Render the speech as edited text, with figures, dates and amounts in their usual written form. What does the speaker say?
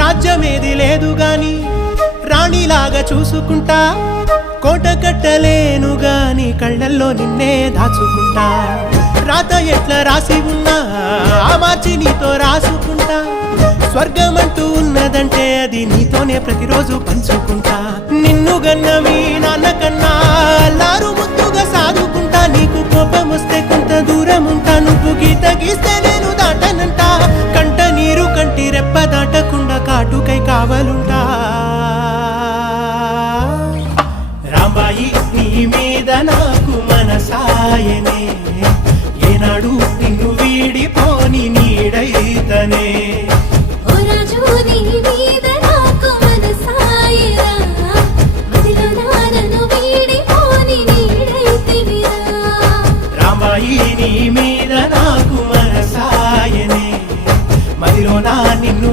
రాజ్యమేది లేదు గాని రాణిలాగా చూసుకుంటా, కోట కట్టలేను గాని కళ్ళల్లో నిన్నే దాచుకుంటా. రాత ఎట్లా రాసి ఉన్నా ఆ మార్చి నీతో రాసుకుంటా. స్వర్గమంటూ ఉన్నదంటే అది నీతోనే ప్రతిరోజు పంచుకుంటా. నిన్ను గన్న మీ నాన్న కన్నా లారు ముద్దుగా సాదుకుంటా. నీకు కోపం వస్తే కొంత దూరం ఉంటా, నువ్వు గీత గీస్తే నేను దాటనంటా. కంట నీరు కంటి రెప్ప దాటకుండా కాటుకై కావాలుంటా.